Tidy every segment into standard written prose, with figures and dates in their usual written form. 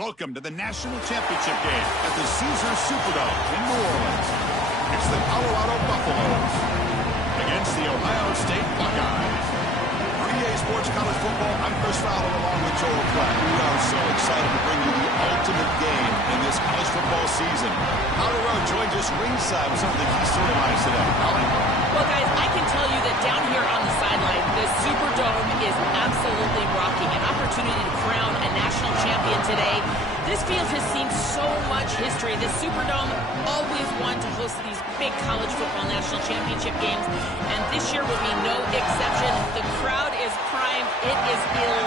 Welcome to the National Championship game at the Caesars Superdome in New Orleans. It's the Colorado Buffaloes against the Ohio State Buckeyes. For EA Sports College Football, I'm Chris Fowler along with Joel Platt. We are so excited to bring you the ultimate game in this college football season. Holly Rowe joins us ringside with some of the key storylines today. Holly? Well, guys, I can tell you that down here on the sideline, the Superdome is absolutely rocking. An opportunity to crown a national champion today. This field has seen so much history. The Superdome always wanted to host these big college football national championship games, and this year will be no exception. The crowd is primed. It is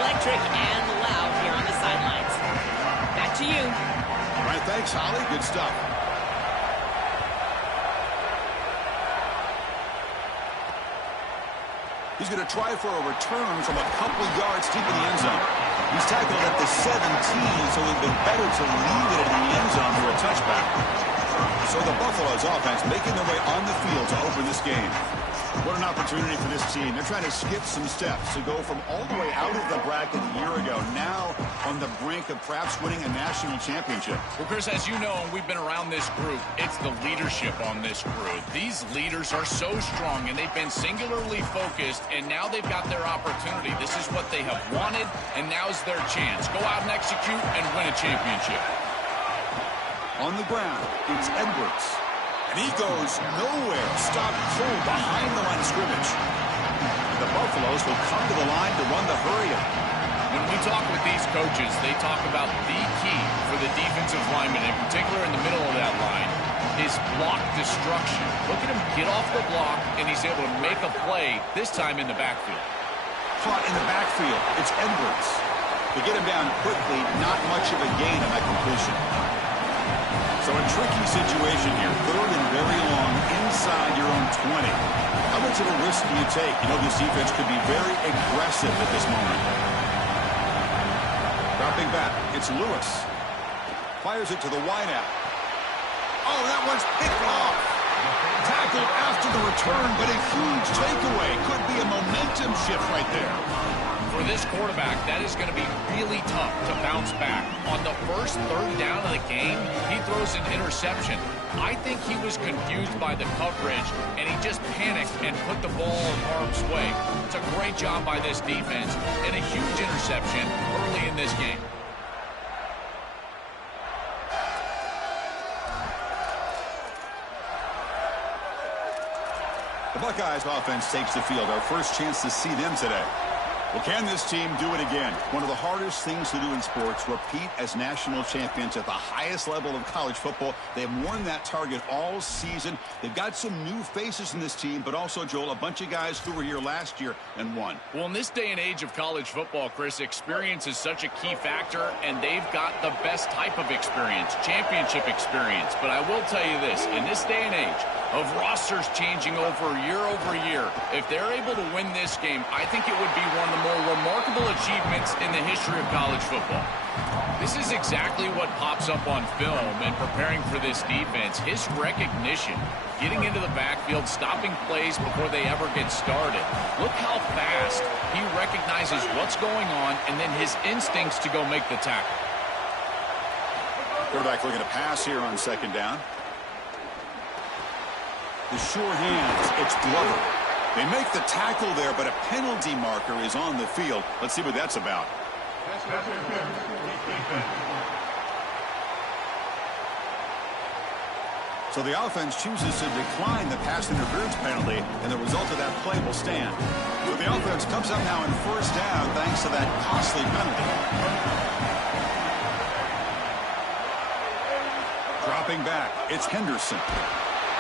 electric and loud here on the sidelines. Back to you. All right, thanks, Holly. Good stuff. He's going to try for a return from a couple yards deep in the end zone. He's tackled at the 17, so it would have been better to leave it in the end zone for a touchback. So the Buffaloes offense making their way on the field to open this game. What an opportunity for this team. They're trying to skip some steps to go from all the way out of the bracket a year ago, now on the brink of perhaps winning a national championship. Well, Chris, as you know, we've been around this group. It's the leadership on this group. These leaders are so strong, and they've been singularly focused, and now they've got their opportunity. This is what they have wanted, and now's their chance. Go out and execute and win a championship. On the ground, it's Edwards. And he goes nowhere. Stopped cold behind the line of scrimmage. The Buffaloes will come to the line to run the hurry-up. When we talk with these coaches, they talk about the key for the defensive lineman, in particular in the middle of that line, is block destruction. Look at him get off the block, and he's able to make a play, this time in the backfield. Caught in the backfield. It's Edwards. They get him down quickly. Not much of a gain on that completion. So a tricky situation here. Third and very long inside your own 20. How much of a risk do you take? You know this defense could be very aggressive at this moment. Dropping back. It's Lewis. Fires it to the wideout. Oh, that one's picked off. Tackled after the return, but a huge takeaway. Could be a momentum shift right there. For this quarterback, that is going to be really tough to bounce back. On the first third down of the game, he throws an interception. I think he was confused by the coverage, and he just panicked and put the ball in harm's way. It's a great job by this defense, and a huge interception early in this game. The Buckeyes offense takes the field. Our first chance to see them today. Well, can this team do it again? One of the hardest things to do in sports, repeat as national champions at the highest level of college football. They've won that target all season. They've got some new faces in this team, but also, Joel, a bunch of guys who were here last year and won. Well, in this day and age of college football, Chris, experience is such a key factor, and they've got the best type of experience, championship experience. But I will tell you this, in this day and age of rosters changing over year, if they're able to win this game, I think it would be one of the more remarkable achievements in the history of college football. This is exactly what pops up on film and preparing for this defense. His recognition, getting into the backfield, stopping plays before they ever get started. Look how fast he recognizes what's going on and then his instincts to go make the tackle. Quarterback looking to pass here on second down. The sure hands, it's Glover. They make the tackle there, but a penalty marker is on the field. Let's see what that's about. So the offense chooses to decline the pass interference penalty, and the result of that play will stand. So the offense comes up now in first down thanks to that costly penalty. Dropping back, it's Henderson.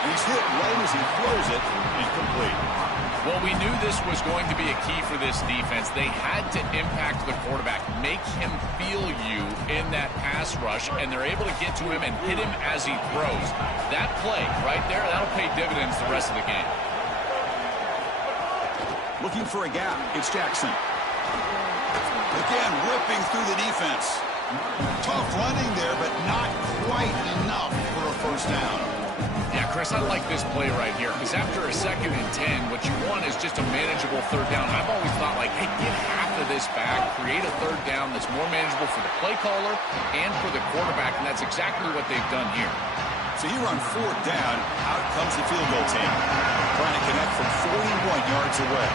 And he's hit right as he throws it, incomplete. Well, we knew this was going to be a key for this defense. They had to impact the quarterback, make him feel you in that pass rush, and they're able to get to him and hit him as he throws. That play right there, that'll pay dividends the rest of the game. Looking for a gap, it's Jackson. Again, ripping through the defense. Tough running there, but not quite enough for a first down. Yeah, Chris, I like this play right here because after a 2nd and 10, what you want is just a manageable 3rd down. I've always thought, like, hey, get half of this back, create a 3rd down that's more manageable for the play caller and for the quarterback, and that's exactly what they've done here. So here on 4th down, out comes the field goal team, trying to connect from 41 yards away.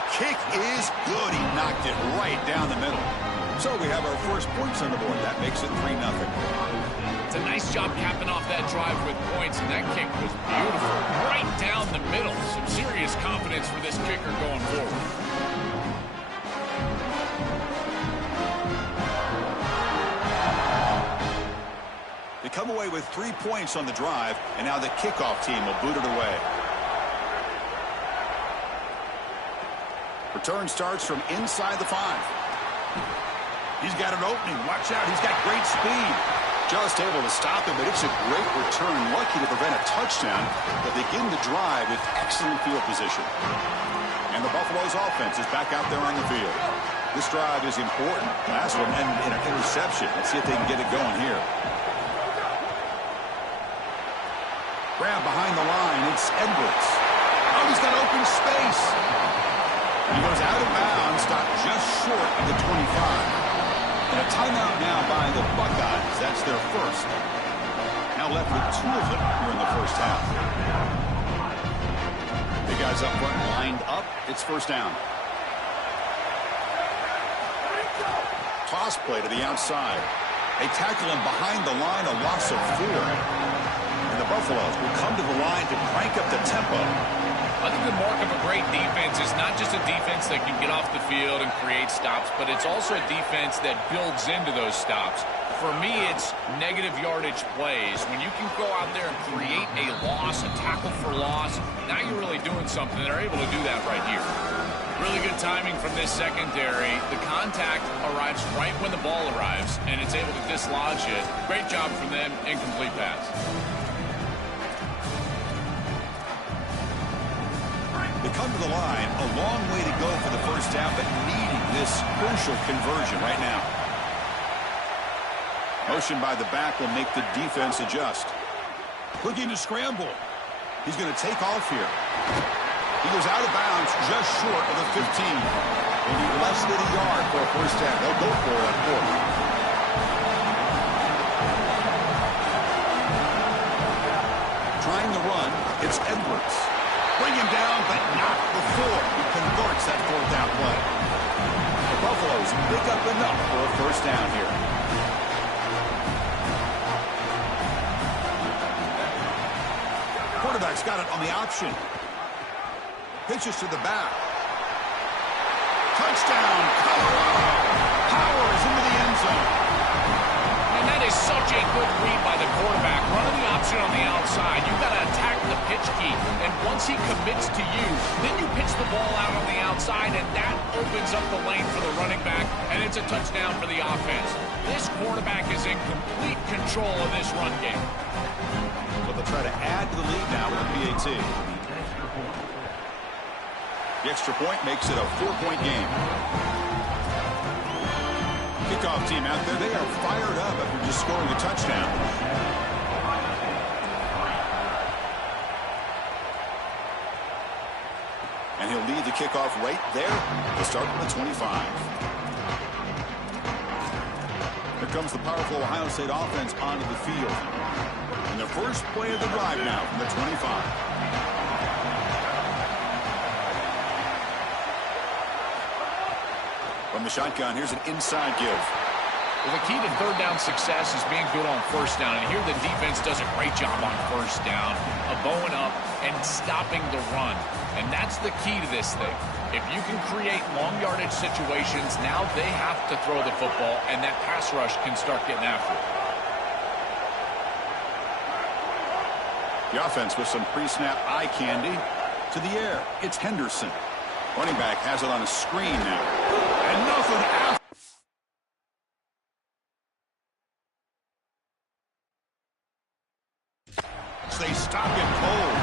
The kick is good. He knocked it right down the middle. So we have our first points on the board. That makes it 3-0. It's a nice job capping off that drive with points, and that kick was beautiful. Right down the middle. Some serious confidence for this kicker going forward. They come away with 3 points on the drive, and now the kickoff team will boot it away. Return starts from inside the 5. He's got an opening. Watch out. He's got great speed. Just able to stop him, but it's a great return. Lucky to prevent a touchdown, but begin the drive with excellent field position. And the Buffalo's offense is back out there on the field. This drive is important. Last one ended in an interception. Let's see if they can get it going here. Grab behind the line. It's Edwards. Oh, he's got open space. He goes out of bounds, stopped just short of the 25. And a timeout now by the Buckeyes. That's their first. Now left with 2 of them here in the first half. The guys up front lined up. It's 1st down. Toss play to the outside. They tackle him behind the line, a loss of 4. And the Buffaloes will come to the line to crank up the tempo. I think the mark of a great defense is not just a defense that can get off the field and create stops, but it's also a defense that builds into those stops. For me, it's negative yardage plays. When you can go out there and create a loss, a tackle for loss, now you're really doing something. They're able to do that right here. Really good timing from this secondary. The contact arrives right when the ball arrives, and it's able to dislodge it. Great job from them. Incomplete pass. They come to the line, a long way to go for the 1st down, but needing this crucial conversion right now. Motion by the back will make the defense adjust. Looking to scramble. He's going to take off here. He goes out of bounds just short of the 15. They need less than a yard for a 1st down. They'll go for it on 4th. Trying to run, it's Edwards. Bring him down, but not before he converts that 4th down play. The Buffaloes pick up enough for a 1st down here. Quarterback's got it on the option. Pitches to the back. Touchdown, Colorado. Powers into the end zone. And that is such a good read by the quarterback. Running the option on the outside. You've got to attack the pitch key. And once he commits to you, then you pitch the ball out on the outside, and that opens up the lane for the running back, and it's a touchdown for the offense. This quarterback is in complete control of this run game. So they'll try to add to the lead now with a PAT. The extra point makes it a 4-point game. Kickoff team out there, they are fired up after just scoring a touchdown. And he'll lead the kickoff right there. They'll start from the 25. Here comes the powerful Ohio State offense onto the field. And the first play of the drive now from the 25. From the shotgun, here's an inside give. Well, the key to 3rd down success is being good on 1st down. And here the defense does a great job on 1st down of bowing up and stopping the run. And that's the key to this thing. If you can create long yardage situations, now they have to throw the football, and that pass rush can start getting after it. The offense with some pre-snap eye candy to the air. It's Henderson. Running back has it on a screen now. And nothing after. They stop him cold.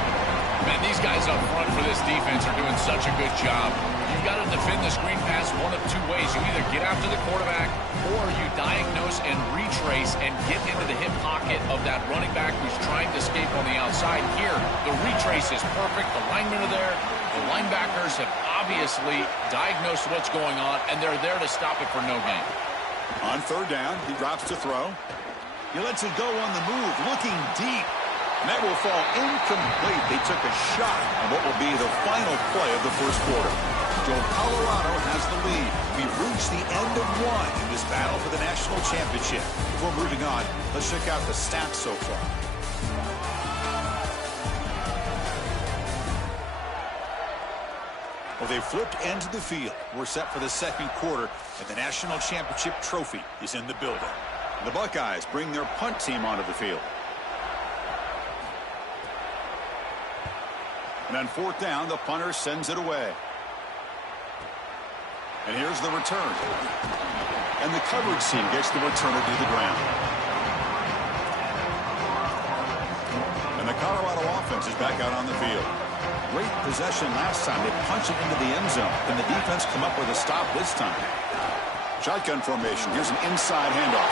Man, these guys up front for this defense are doing such a good job. You've got to defend the screen pass one of 2 ways. You either get after the quarterback or you diagnose and retrace and get into the hip pocket of that running back who's trying to escape on the outside. Here, the retrace is perfect. The linemen are there. The linebackers have obviously diagnosed what's going on, and they're there to stop it for no gain. On third down, he drops to throw. He lets it go on the move, looking deep. And that will fall incomplete. They took a shot on what will be the final play of the first quarter. So Colorado has the lead. We've reached the end of one in this battle for the national championship. Before moving on, let's check out the stats so far. Well, they flipped into the field. We're set for the second quarter, and the national championship trophy is in the building. The Buckeyes bring their punt team onto the field. And on fourth down, the punter sends it away. And here's the return. And the coverage team gets the returner to the ground. And the Colorado offense is back out on the field. Great possession last time. They punch it into the end zone. Can the defense come up with a stop this time? Shotgun formation. Here's an inside handoff.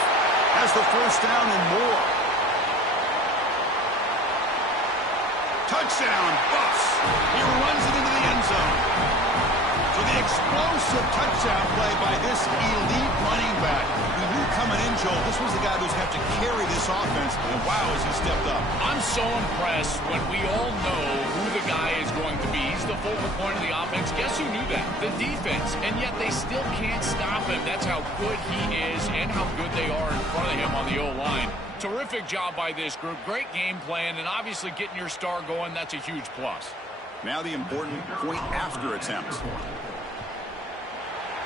Has the first down and more. Touchdown, Buffs. He runs it into the end zone. So the explosive touchdown play by this elite running back. We knew coming in, Joel, this was the guy who's going to have to carry this offense. And wow, has he stepped up. I'm so impressed when we all know who the guy is going to be. He's the focal point of the offense. Guess who knew that? The defense. And yet they still can't stop him. That's how good he is and how good they are in front of him on the O-line. Terrific job by this group. Great game plan, and obviously getting your star going, that's a huge plus. Now the important point after attempt.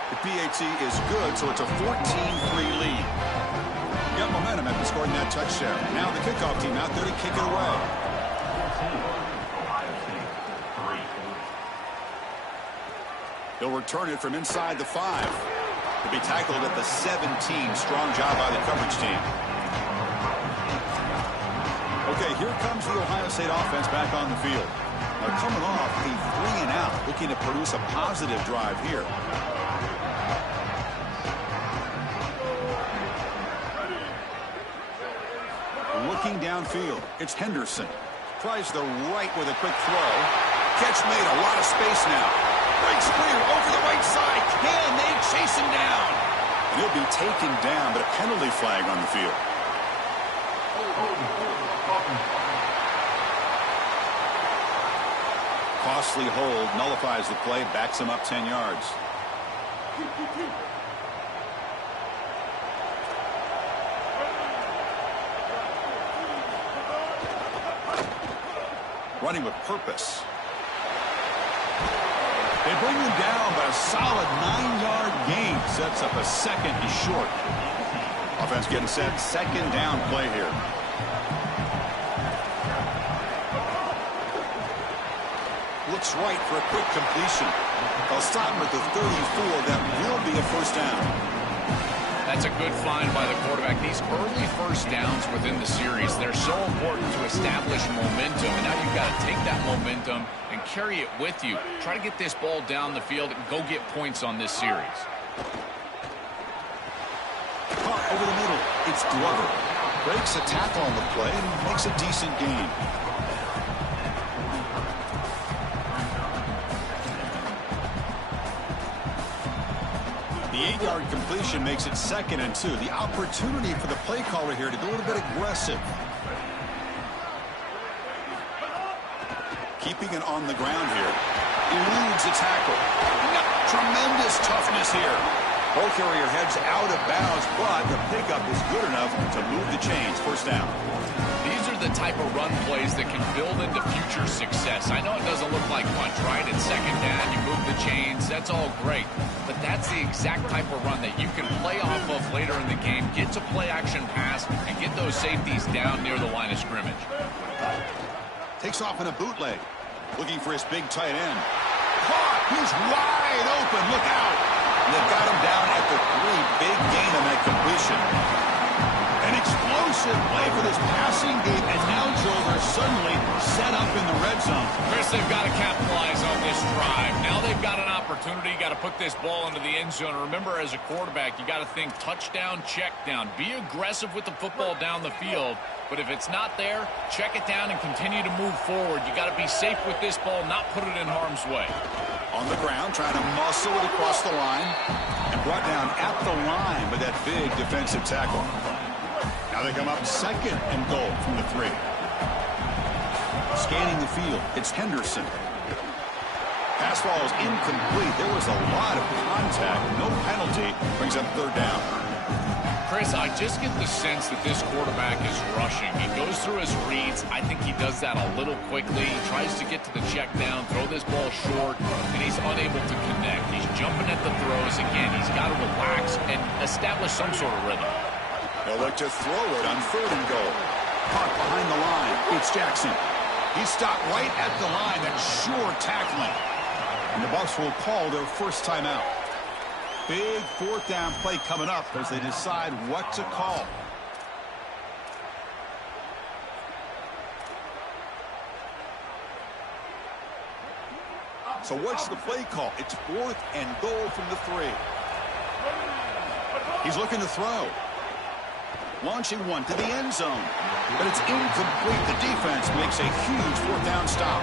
The PAT is good, so it's a 14-3 lead. Got momentum after scoring that touchdown. Now the kickoff team out there to kick it away. They'll return it from inside the 5. To be tackled at the 17. Strong job by the coverage team. Okay, here comes the Ohio State offense back on the field. Now coming off a 3-and-out, looking to produce a positive drive here. Looking downfield, it's Henderson. Tries the right with a quick throw. Catch made, a lot of space now. Breaks clear over the right side. Can they chase him down? And he'll be taken down, but a penalty flag on the field. Costly hold, nullifies the play, backs him up 10 yards. Running with purpose. They bring him down by a solid 9-yard gain. Sets up a second. He's short. Offense getting set. Second down play here. Looks right for a quick completion. They'll stop him at the 34. That will be a first down. That's a good find by the quarterback. These early first downs within the series, they're so important to establish momentum. And now you've got to take that momentum and carry it with you. Try to get this ball down the field and go get points on this series. Caught over the middle. It's Glover. Breaks a tackle on the play and makes a decent gain. The 8-yard completion makes it 2nd and 2. The opportunity for the play caller here to be a little bit aggressive. Keeping it on the ground here. Eludes a tackle. Tremendous toughness here. Ball carrier heads out of bounds, but the pickup is good enough to move the chains. First down. These are the type of run plays that can build into future success. I know it doesn't look like much, right? It's second down, you move the chains, that's all great. But that's the exact type of run that you can play off of later in the game, get to play action pass, and get those safeties down near the line of scrimmage. Takes off in a bootleg. Looking for his big tight end. Caught! He's wide open. Look out! And they've got him down at the 3. Big gain on that completion. An explosive play for this passing game, and now Joel, are suddenly set up in the red zone. Chris, they've got to capitalize on this drive. Now they've got an opportunity. You got to put this ball into the end zone. Remember, as a quarterback, you got to think touchdown, check down. Be aggressive with the football down the field. But if it's not there, check it down and continue to move forward. You got to be safe with this ball, not put it in harm's way. On the ground, trying to muscle it across the line. And brought down at the line by that big defensive tackle. Now they come up 2nd and goal from the 3. Scanning the field, it's Henderson. Pass ball is incomplete. There was a lot of contact. No penalty. Brings up 3rd down. Chris, I just get the sense that this quarterback is rushing. He goes through his reads. I think he does that a little quickly. He tries to get to the check down, throw this ball short, and he's unable to connect. He's jumping at the throws again. He's got to relax and establish some sort of rhythm. They'll look to throw it on 3rd and goal. Caught behind the line. It's Jackson. He stopped right at the line. That's sure tackling. And the Bucs will call their first timeout. Big 4th down play coming up as they decide what to call. So what's the play call? It's 4th and goal from the 3. He's looking to throw. Launching one to the end zone. But it's incomplete. The defense makes a huge 4th down stop.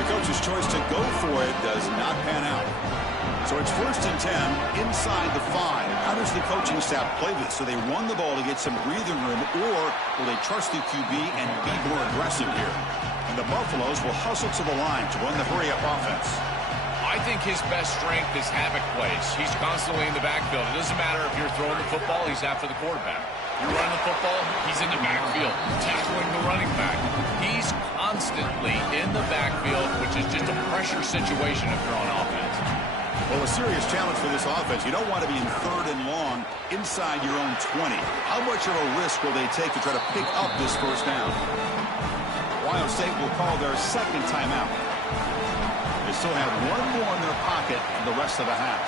The coach's choice to go for it does not pan out. So it's 1st and 10 inside the 5. How does the coaching staff play this? So they run the ball to get some breathing room, or will they trust the QB and be more aggressive here? And the Buffaloes will hustle to the line to run the hurry-up offense. I think his best strength is havoc plays. He's constantly in the backfield. It doesn't matter if you're throwing the football, he's after the quarterback. You're running the football, he's in the backfield, tackling the running back. He's constantly in the backfield, which is just a pressure situation if you're on offense. Well, a serious challenge for this offense. You don't want to be in 3rd and long inside your own 20. How much of a risk will they take to try to pick up this 1st down? Ohio State will call their 2nd timeout. They still have 1 more in their pocket for the rest of the half.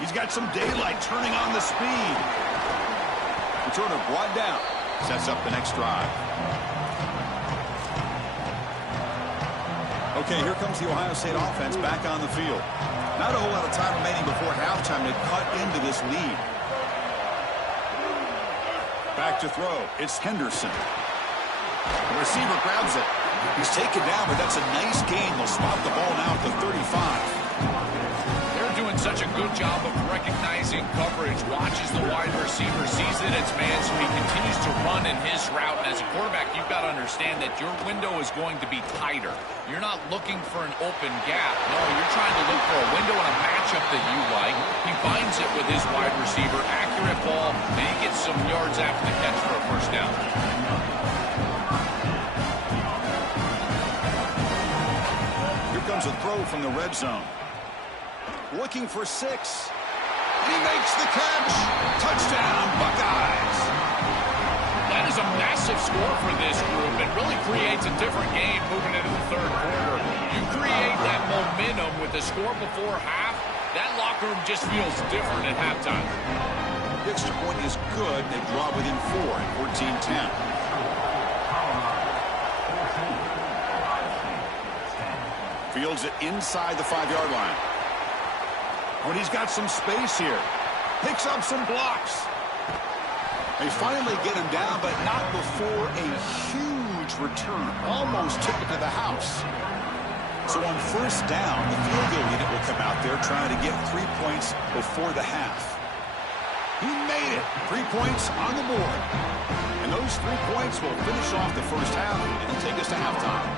He's got some daylight, turning on the speed. Returner brought down. Sets up the next drive. Okay, here comes the Ohio State offense back on the field. Not a whole lot of time remaining before halftime to cut into this lead. Back to throw. It's Henderson. The receiver grabs it. He's taken down, but that's a nice gain. They'll spot the ball now at the 35. Doing such a good job of recognizing coverage, watches the wide receiver, sees that it's man, so he continues to run in his route. And as a quarterback, you've got to understand that your window is going to be tighter. You're not looking for an open gap. No, you're trying to look for a window and a matchup that you like. He finds it with his wide receiver, accurate ball, and he gets some yards after the catch for a 1st down. Here comes a throw from the red zone. Looking for 6. He makes the catch. Touchdown, Buckeyes. That is a massive score for this group. It really creates a different game moving into the 3rd quarter. You create that momentum with the score before half, that locker room just feels different at halftime. The extra point is good. They draw within 4 at 14-10. Fields it inside the 5-yard line. Oh, and he's got some space here. Picks up some blocks. They finally get him down, but not before a huge return. Almost took it to the house. So on 1st down, the field goal unit will come out there trying to get 3 points before the half. He made it. 3 points on the board. And those 3 points will finish off the first half and take us to halftime.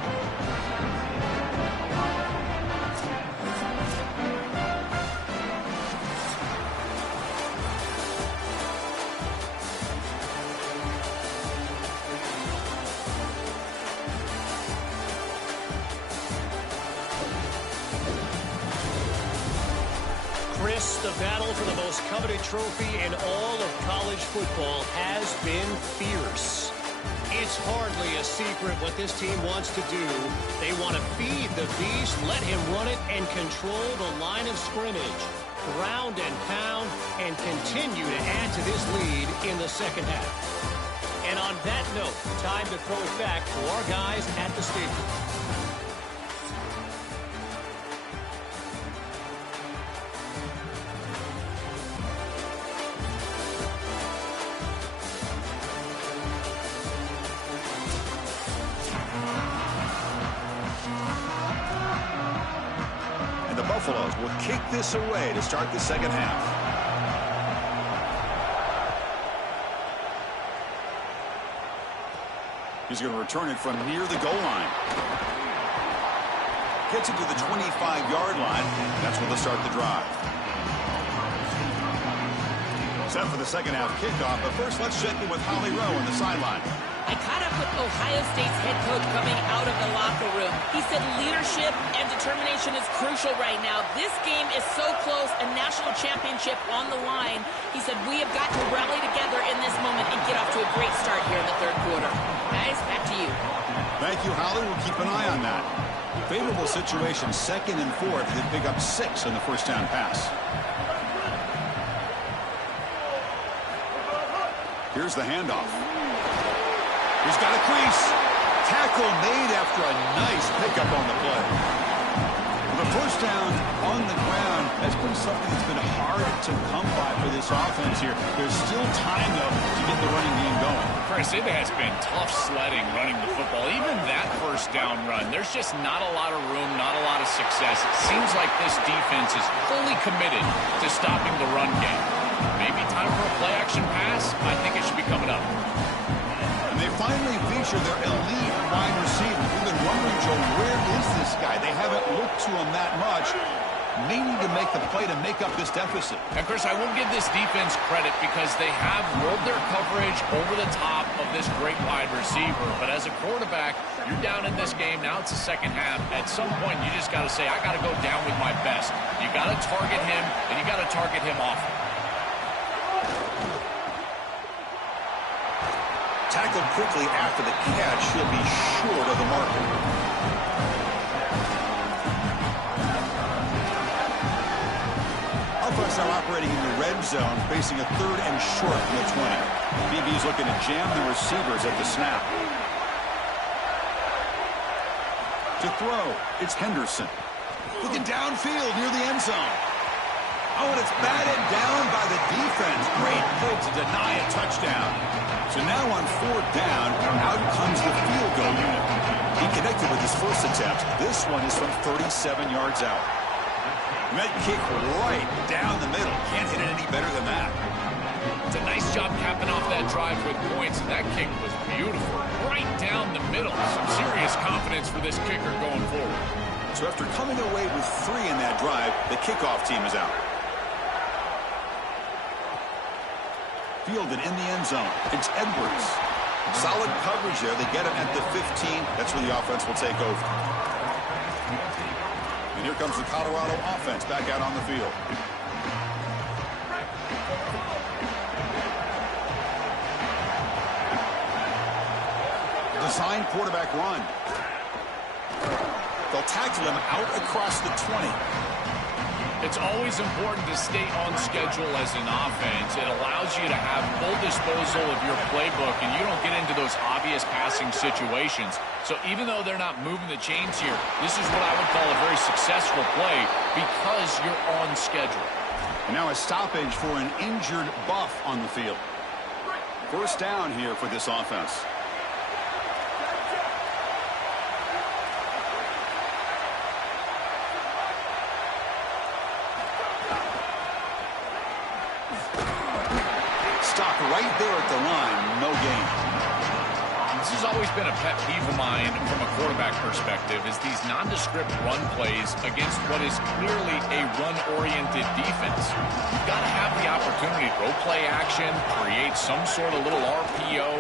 Chris, the battle for the most coveted trophy in all of college football has been fierce. It's hardly a secret what this team wants to do. They want to feed the beast, let him run it, and control the line of scrimmage. Ground and pound, and continue to add to this lead in the second half. And on that note, time to throw it back to our guys at the stadium. And the Buffaloes will kick this away to start the second half. He's going to return it from near the goal line. Gets it to the 25-yard line. That's where they'll start the drive. Set for the second half kickoff, but first let's check in with Holly Rowe on the sideline. I caught up with Ohio State's head coach coming out of the locker room. He said leadership and determination is crucial right now. This game is so close, a national championship on the line. He said we have got to rally together in this moment and get off to a great start here in the third quarter. Guys, back to you. Thank you, Holly. We'll keep an eye on that. Favorable situation, 2nd and 4. They pick up 6 on the first down pass. Here's the handoff. He's got a crease. Tackle made after a nice pickup on the play. The first down on the ground has been something that's been hard to come by for this offense here. There's still time, though, to get the running game going. Chris, it has been tough sledding running the football. Even that first down run, there's just not a lot of room, not a lot of success. It seems like this defense is fully committed to stopping the run game. Maybe time for a play-action pass? I think it should be coming up. And they finally feature their elite wide receiver. We've been wondering, Joe, where is this guy? They haven't looked to him that much. May need to make the play to make up this deficit. And, Chris, I will give this defense credit because they have rolled their coverage over the top of this great wide receiver. But as a quarterback, you're down in this game. Now it's the second half. At some point, you just got to say, I got to go down with my best. You got to target him, and you got to target him often. Tackled quickly after the catch. He'll be short of the marker. Offense now operating in the red zone, facing a 3rd and short from the 20. BB's looking to jam the receivers at the snap. To throw, it's Henderson. Looking downfield near the end zone. Oh, and it's batted down by the defense. Great play to deny a touchdown. So now on 4th down, out comes the field goal unit. He connected with his first attempt. This one is from 37 yards out. And that kick right down the middle. Can't hit it any better than that. It's a nice job capping off that drive with points. That kick was beautiful. Right down the middle. Some serious confidence for this kicker going forward. So after coming away with 3 in that drive, the kickoff team is out. Fielded in the end zone. It's Edwards. Solid coverage there. They get him at the 15. That's where the offense will take over. And here comes the Colorado offense back out on the field. Designed quarterback run. They'll tackle him out across the 20. It's always important to stay on schedule as an offense. It allows you to have full disposal of your playbook, and you don't get into those obvious passing situations. So even though they're not moving the chains here, this is what I would call a very successful play because you're on schedule. And now a stoppage for an injured Buff on the field. First down here for this offense. Stop right there at the line. No gain. This has always been a pet peeve of mine from a quarterback perspective is these nondescript run plays against what is clearly a run-oriented defense. You've got to have the opportunity to go play action, create some sort of little RPO,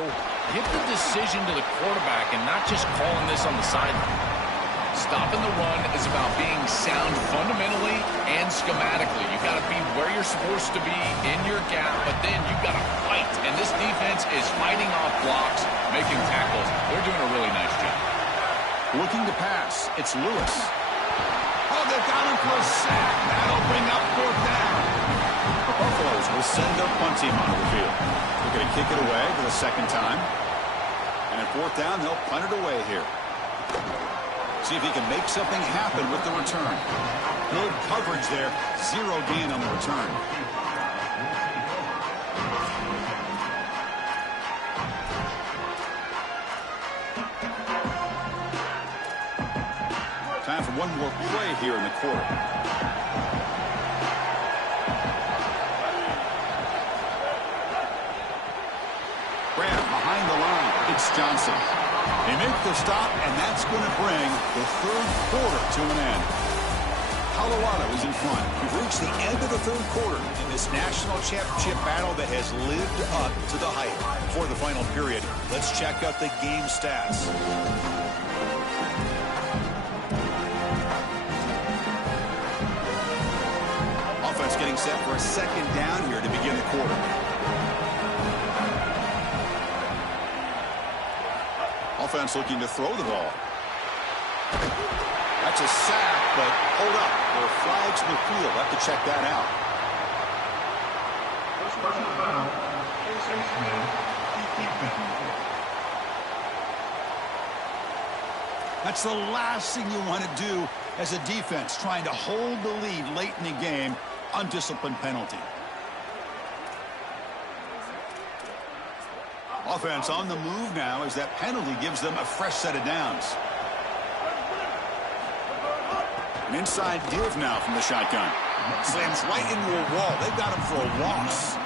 give the decision to the quarterback and not just calling this on the sideline. Stopping the run is about being sound fundamentally and schematically. You've got to be where you're supposed to be in your gap, but then you've got to fight. And this defense is fighting off blocks, making tackles. They're doing a really nice job. Looking to pass. It's Lewis. Oh, they've got him for a sack. That'll bring up 4th down. The Buffaloes will send their punt team onto the field. They're going to kick it away for the second time. And 4th down, they'll punt it away here. See if he can make something happen with the return. Good coverage there. 0 gain on the return. Time for one more play here in the quarter. Graham behind the line. It's Johnson. They make the stop, and that's going to bring the 3rd quarter to an end. Colorado is in front. We've reached the end of the 3rd quarter in this national championship battle that has lived up to the hype. For the final period, let's check out the game stats. Offense getting set for a 2nd down here to begin the quarter. Offense looking to throw the ball. That's a sack, but hold up. There are flags in the field. We'll have to check that out. That's the last thing you want to do as a defense, trying to hold the lead late in the game. Undisciplined penalty. Offense on the move now as that penalty gives them a fresh set of downs. An inside give now from the shotgun. Slams right into a wall. They've got him for a loss.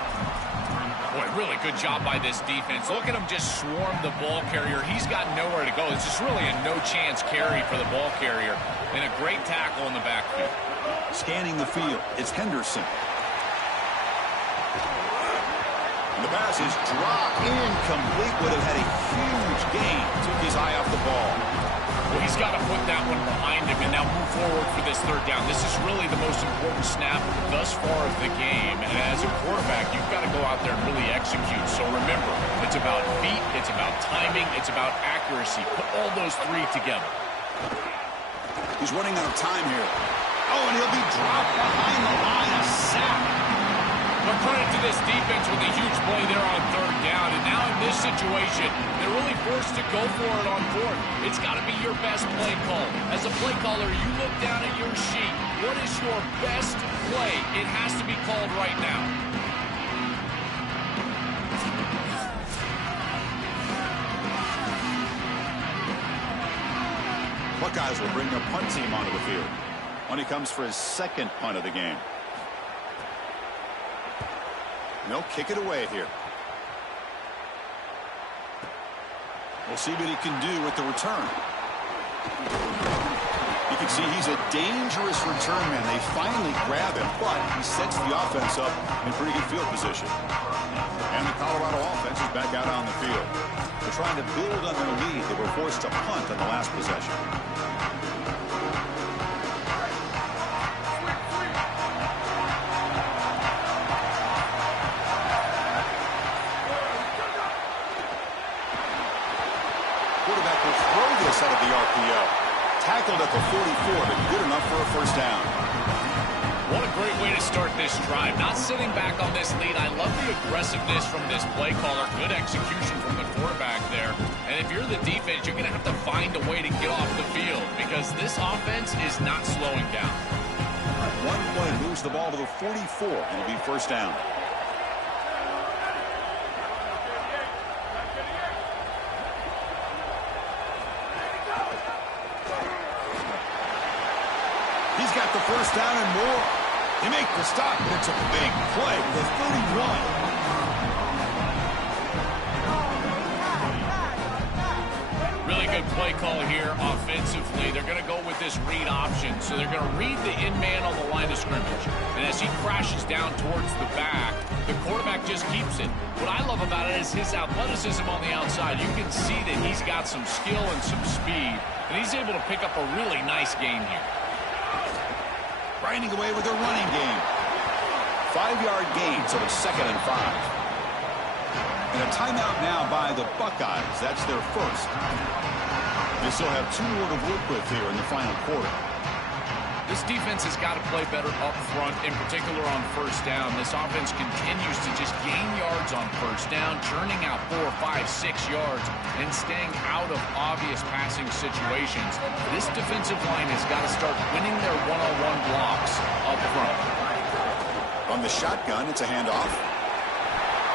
Boy, really good job by this defense. Look at him just swarm the ball carrier. He's got nowhere to go. It's just really a no-chance carry for the ball carrier. And a great tackle in the backfield. Scanning the field, it's Henderson. And the pass is dropped incomplete. Would have had a huge gain. Took his eye off the ball. Well, he's got to put that one behind him and now move forward for this 3rd down. This is really the most important snap thus far of the game. And as a quarterback, you've got to go out there and really execute. So remember, it's about feet, it's about timing, it's about accuracy. Put all those 3 together. He's running out of time here. Oh, and he'll be dropped behind the line. A sack. But credit to this defense with a huge play there on 3rd down. And now in this situation, they're really forced to go for it on 4th. It's got to be your best play call. As a play caller, you look down at your sheet. What is your best play? It has to be called right now. Buckeyes will bring their punt team onto the field when he comes for his 2nd punt of the game. They'll kick it away here. We'll see what he can do with the return. You can see he's a dangerous return man. They finally grab him, but he sets the offense up in pretty good field position. And the Colorado offense is back out on the field. They're trying to build on their lead. They were forced to punt on the last possession. Quarterback will throw this out of the RPO. Tackled at the 44, but good enough for a 1st down. What a great way to start this drive. Not sitting back on this lead. I love the aggressiveness from this play caller. Good execution from the quarterback there. And if you're the defense, you're going to have to find a way to get off the field because this offense is not slowing down. 1 play moves the ball to the 44, and it'll be 1st down. He's got the 1st down and more. They make the stop, but it's a big play. The 31. Really good play call here offensively. They're going to go with this read option. So they're going to read the in-man on the line of scrimmage. And as he crashes down towards the back, the quarterback just keeps it. What I love about it is his athleticism on the outside. You can see that he's got some skill and some speed. And he's able to pick up a really nice gain here. Grinding away with their running game. 5-yard gain, so it's 2nd and 5. And a timeout now by the Buckeyes. That's their 1st. They still have 2 more to work with here in the final quarter. This defense has got to play better up front, in particular on first down. This offense continues to just gain yards on first down, churning out 4, 5, 6 yards, and staying out of obvious passing situations. This defensive line has got to start winning their one-on-one blocks up front. On the shotgun, it's a handoff.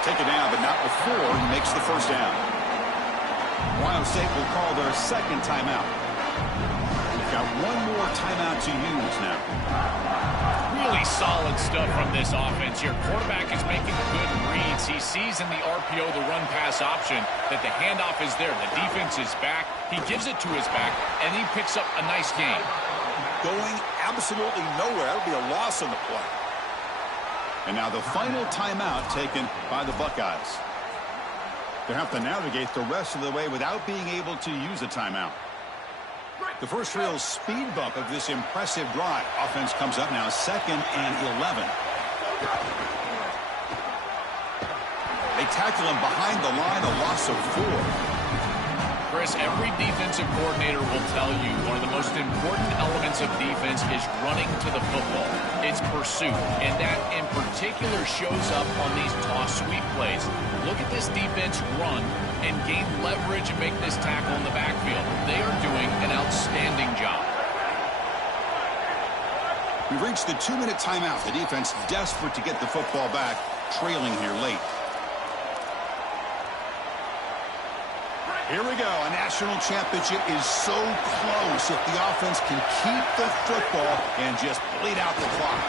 Taken down, but not before he makes the first down. Ohio State will call their second timeout. Got one more timeout to use now. Really solid stuff from this offense here. Quarterback is making good reads. He sees in the RPO the run-pass option that the handoff is there. The defense is back. He gives it to his back, and he picks up a nice gain. Going absolutely nowhere. That would be a loss on the play. And now the final timeout taken by the Buckeyes. They have to navigate the rest of the way without being able to use a timeout. The first real speed bump of this impressive drive. Offense comes up now 2nd and 11. They tackle him behind the line, a loss of 4. Chris, every defensive coordinator will tell you one of the most important elements of defense is running to the football. It's pursuit, and that in particular shows up on these toss sweep plays. Look at this defense run and gain leverage and make this tackle in the backfield. They are doing an outstanding job. We've reached the 2-minute timeout. The defense desperate to get the football back, trailing here late. Here we go. A national championship is so close if the offense can keep the football and just bleed out the clock.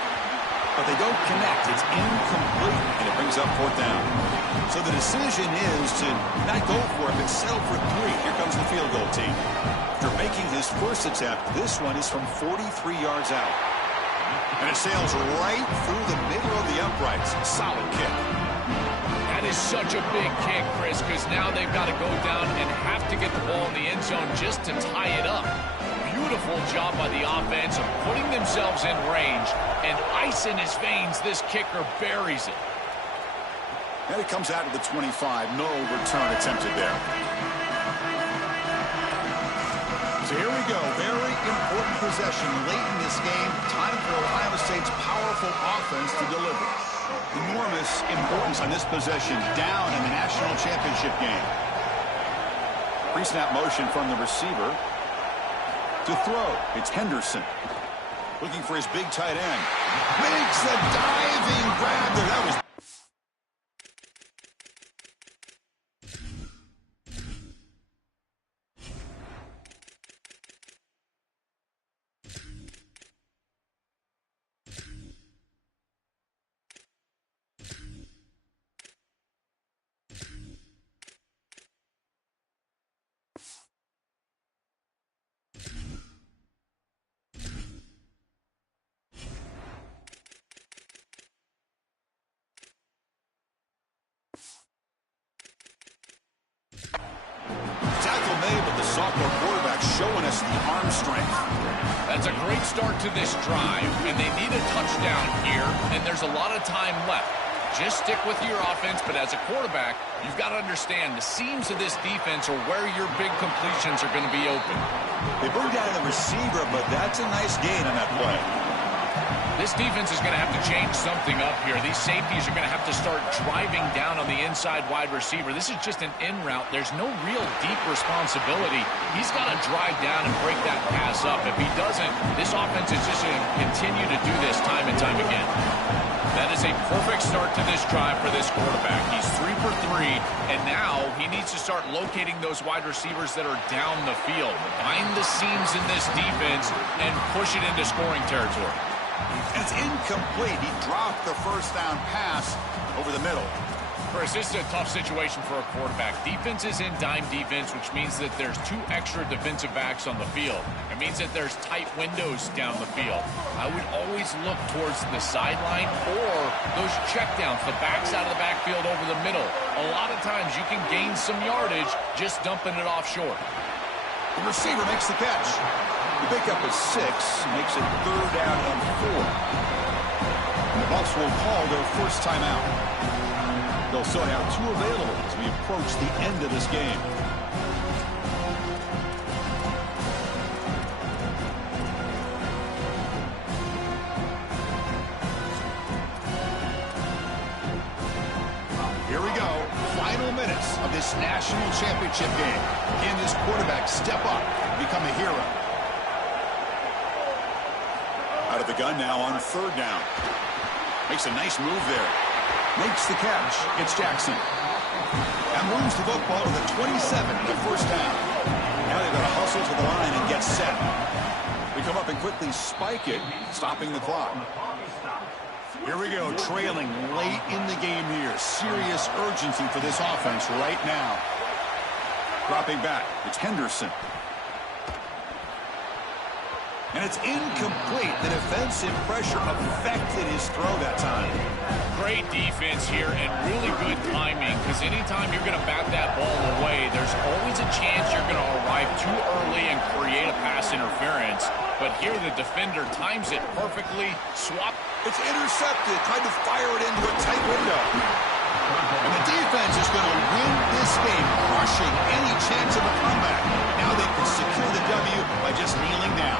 But they don't connect. It's incomplete, and it brings up 4th down. So the decision is to not go for it, but settle for 3. Here comes the field goal team. After making his first attempt, this one is from 43 yards out. And it sails right through the middle of the uprights. Solid kick. That is such a big kick, Chris, because now they've got to go down and have to get the ball in the end zone just to tie it up. Beautiful job by the offense of putting themselves in range, and ice in his veins, this kicker buries it. And it comes out of the 25. No return attempted there. So here we go. Very important possession late in this game. Time for Ohio State's powerful offense to deliver. Enormous importance on this possession down in the national championship game. Pre-snap motion from the receiver. To throw, it's Henderson. Looking for his big tight end. Makes a diving grab there. That was sophomore quarterback showing us the arm strength. That's a great start to this drive, and they need a touchdown here, and there's a lot of time left. Just stick with your offense, but as a quarterback, you've got to understand the seams of this defense are where your big completions are going to be open. They bring down the receiver, but that's a nice gain on that play. This defense is going to have to change something up here. These safeties are going to have to start driving down on the inside wide receiver. This is just an in route. There's no real deep responsibility. He's got to drive down and break that pass up. If he doesn't, this offense is just going to continue to do this time and time again. That is a perfect start to this drive for this quarterback. He's 3 for 3, and now he needs to start locating those wide receivers that are down the field. Find the seams in this defense and push it into scoring territory. And it's incomplete. He dropped the first down pass over the middle. Chris, this is a tough situation for a quarterback. Defense is in dime defense, which means that there's 2 extra defensive backs on the field. It means that there's tight windows down the field. I would always look towards the sideline or those checkdowns, the backs out of the backfield over the middle. A lot of times you can gain some yardage just dumping it off short. The receiver makes the catch. The pickup is 6, makes it 3rd down and 4. And the Bucs will call their first timeout. They'll still have 2 available as we approach the end of this game. of this national championship game. Can this quarterback step up and become a hero? Out of the gun now on third down. Makes a nice move there. Makes the catch. It's Jackson. And moves the football to the 27 and a first down. Now they've got to hustle to the line and get set. We come up and quickly spike it, stopping the clock. Here we go, trailing late in the game here. Serious urgency for this offense right now. Dropping back, it's Henderson. And it's incomplete. The defensive pressure affected his throw that time. Great defense here and really good timing, because anytime you're going to bat that ball away, there's always a chance you're going to arrive too early and create a pass interference. But here the defender times it perfectly. Swap. It's intercepted. Tried to fire it into a tight window. And the defense is going to win this game, crushing any chance of a comeback. Now they can secure the W by just kneeling down.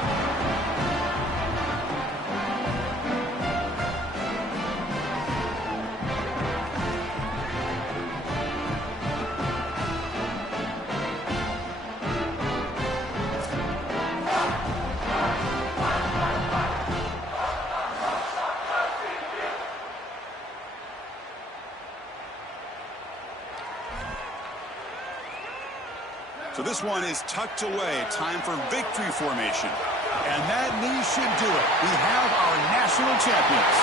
So this one is tucked away. Time for victory formation. And that knee should do it. We have our national champions.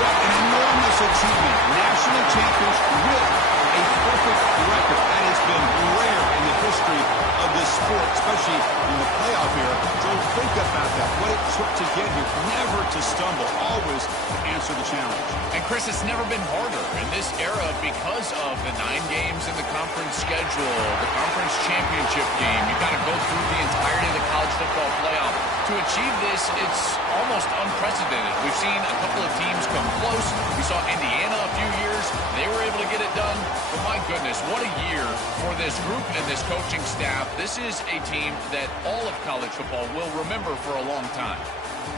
What an enormous achievement. National champions with a perfect record. That has been rare in the history of this sport, especially in the playoff era. So think about that. What it took to get here. Never to stumble. Always to answer the challenge. And Chris, it's never been harder in this era because of the 9 games in the conference schedule, the conference championship game. You've got to go through the entirety of the college football playoff. To achieve this, it's almost unprecedented. We've seen a couple of teams come close. We saw Indiana a few years. They were able to get it done. But my goodness, what a year for this group and this coaching staff. This is a team that all of college football will remember for a long time.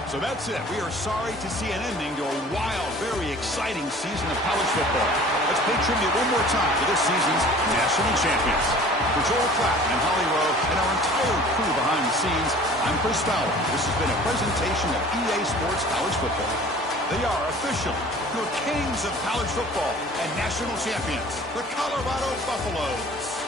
So that's it. We are sorry to see an ending to a wild, very exciting season of college football. Let's pay tribute one more time to this season's national champions. For Joel Klatt and Holly Rowe and our entire crew behind the scenes, I'm Chris Fowler. This has been a presentation of EA Sports College Football. They are officially your kings of college football and national champions, the Colorado Buffaloes.